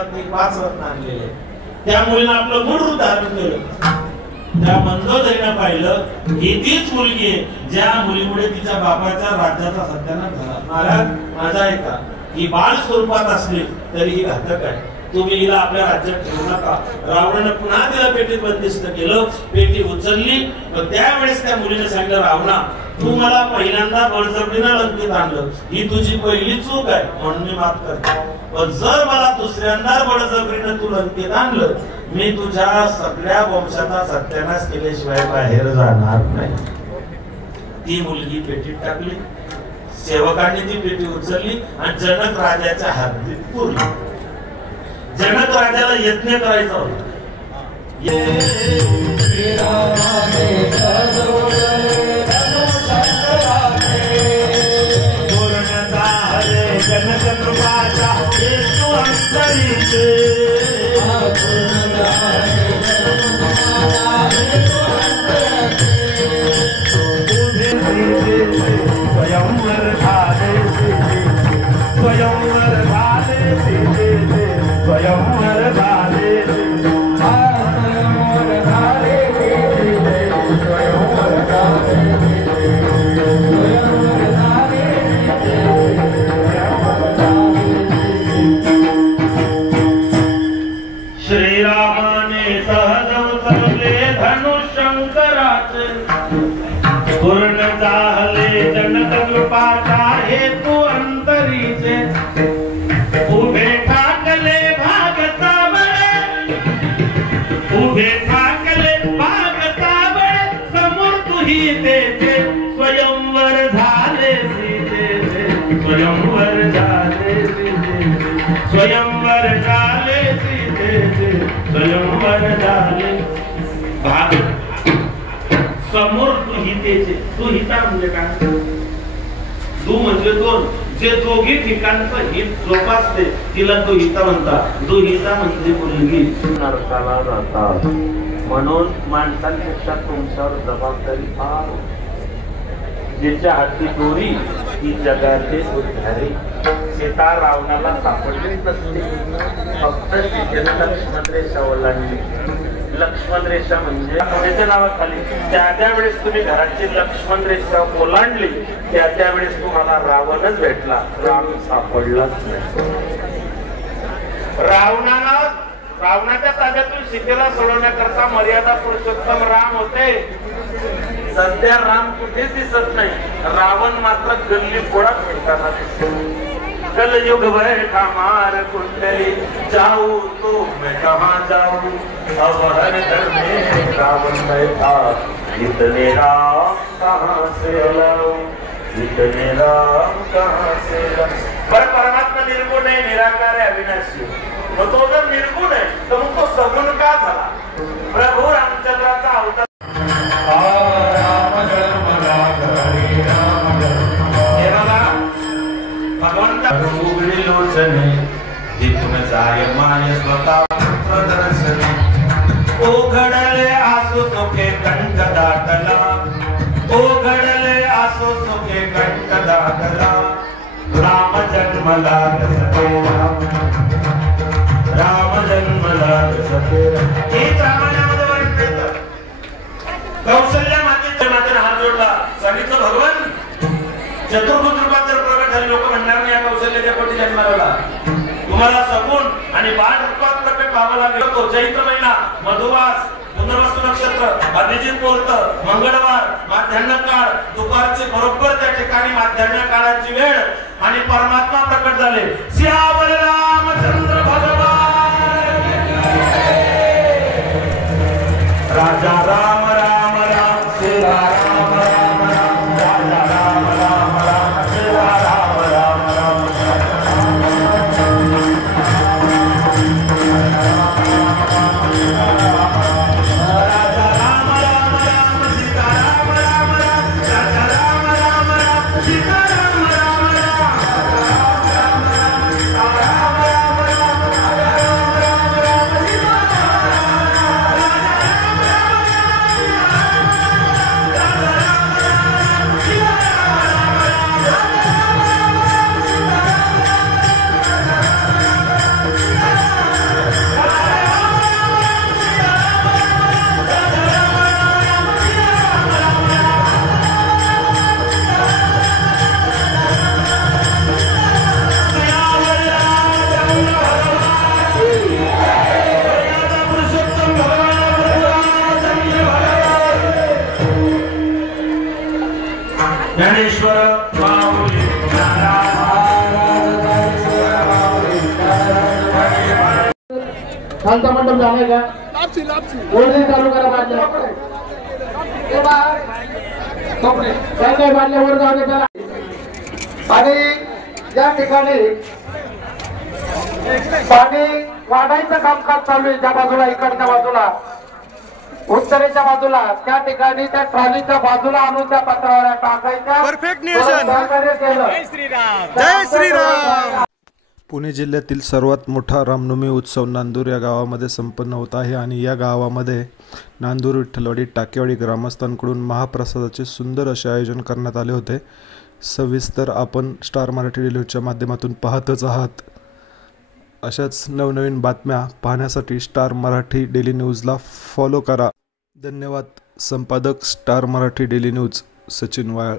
रत्नातली 5 रत्न आणलेले. त्या मुलीनं आपलं मूळ रूप धारण केलं. त्या मंदोदरीनं पाहिलं ही तीच मुलगी आहे ज्या मुलीमुळे तिच्या बापाच्या राज्याचा सत्यानाश झाला. महाराज माझा ऐका, ही बाळ स्वरूपात असली तरी ही घातक आहे. तुम्ही हिला आपल्या राज्यात ठेवू नका. रावणानं पुन्हा तिला पेटीत बंदिस्त केलं. पेटी उचलली. मग त्यावेळेस त्या मुलीने सांगितलं, रावणा तू मला पहिल्यांदा बळजबरीनं लंकेत आणलं, ही तुझी पहिली चूक आहे म्हणून मी माफ करतो. पण जर मला दुसऱ्यांदा बळजबरीनं तू लंकेत आणलं, मी तुझ्या सगळ्या वंशाचा सत्यानाश केल्याशिवाय बाहेर जाणार नाही. ती मुलगी पेटीत टाकली. सेवकांनी ती पेटी उचलली आणि जनक राजाच्या हद्दीत पुरली. जनक राजाला यज्ञ करायचा होता. जनक कृपाचा येतो अंतरीचे स्वयंवर झाले स्वयंवर झाले स्वयंवर झाले श्रीरामाने सहज उचलले धनुशंकराचे पूर्ण झाले जनक कृपाचा हेतू अंतरीचे उभे ठाकले भागता बळे उभे ठाकले भागता बळे समोर तुही तेथे स्वयंवर झाले सीतेचे स्वयंवर झाले सीतेचे स्वयंवर झाले सीतेचे स्वयंवर झाले भाग समोर दुहितेचे. दुहिता म्हणजे काय? दु म्हणजे दोन. जे दोघी ठिकाणचं हित जोपासते तिला दुहिता म्हणतात. दुहिता म्हणजे मुलगी. नरकाला जातात म्हणून माणसांपेक्षा तुमच्यावर जबाबदारी फार. जिच्या हाती दोरी ती जगाचे उद्धारी. सीता रावणाला सापडलीच नसते. फक्त सीतेने लक्ष्मण रेषा ओलांडली. लक्ष्मण रेषा म्हणजे त्याच्या नावाखाली त्या वेळेस तुम्ही घराची लक्ष्मण रेषा ओलांडली त्या वेळेस तुम्हाला रावणच भेटला. राम सापडलाच नाही. रावणाच्या ताब्यातून सीतेला सोडवण्याकरता मर्यादा पुरुषोत्तम राम होते. सध्या राम कुठेच दिसत नाही. रावण मात्र गल्ली पोळात फिरताना दिसतो. कलयुग बैठा मार कुंडली जाऊ तो मैं कहाँ जाऊं अब हर घर में रावण बैठा इतने राम कहाँ से लाऊं इतने राम कहाँ से लाऊं. पर परमात्मा निर्गुण आहे, निराकार आहे, अविनाशी. मग तो जर निर्गुण आहे तर मग तो सगुण का झाला? प्रभू रामचंद्राचा अवतार उघडी लोचने तिथून जाय माय स्वतः प्रदर्शने. ओघडले आसो सुखे कंठ दाटला ओघडले आसो सुखे कंठ दाटला. राम जन्मला सते राम जन्मला सते. हे रामायणामध्ये वर्णित. कौशल्या मातेने हात जोडला. सांगितलं भगवान चतुर्भुज रूपात जर प्रगट झाले लोक म्हणणार नाही या कौशल्याच्या पोटी जन्माला. तुम्हाला सगुण आणि बाळ रूपात प्रकट व्हावं लागेल. तो चैत्र महिना मधुवास पुनर्वसु नक्षत्र अभिजित मुहूर्त मंगळवार माध्यान्ह काळ दुपारचे बरोबर त्या ठिकाणी माध्यान्ह काळाची वेळ आणि परमात्मा प्रकट झाले. सियावर रामचंद्र भगवान. राजा राम राम राम सीता राम राम राम राजा राम राम राम सीता राम राम राम. राजा राम राम राम सीता राम राम राम राजा राम राम राम सीता राम राम राम. राम राम राम सीता राम राम राम खालचा मंडप झालाय का? वरती चालू करा बादल्या. काय काय बादल्या वर जाऊ दे त्याला. आणि या ठिकाणी पाणी वाढायचं कामकाज चालू आहे. त्या बाजूला इकडच्या बाजूला उत्तरेच्या बाजूला त्या ठिकाणी त्या ट्रॉलीच्या बाजूला आणून त्या पत्रावळ्या टाकायच्या. परफेक्ट नियोजन. जय श्रीराम. जय श्रीराम. पुणे जिल्ह्यातील सर्वात मोठा रामनवमी उत्सव नांदूर या गावामध्ये संपन्न होत आहे आणि या गावामध्ये नांदूर विठ्ठलवाडी टाकेवाडी ग्रामस्थांकडून महाप्रसादाचे सुंदर असे आयोजन करण्यात आले होते. सविस्तर आपण स्टार मराठी डेली न्यूजच्या माध्यमातून पाहतच आहात. अशाच नवनवीन बातम्या पाहण्यासाठी स्टार मराठी डेली न्यूजला फॉलो करा. धन्यवाद. संपादक star Marathi daily news Sachin Wayal.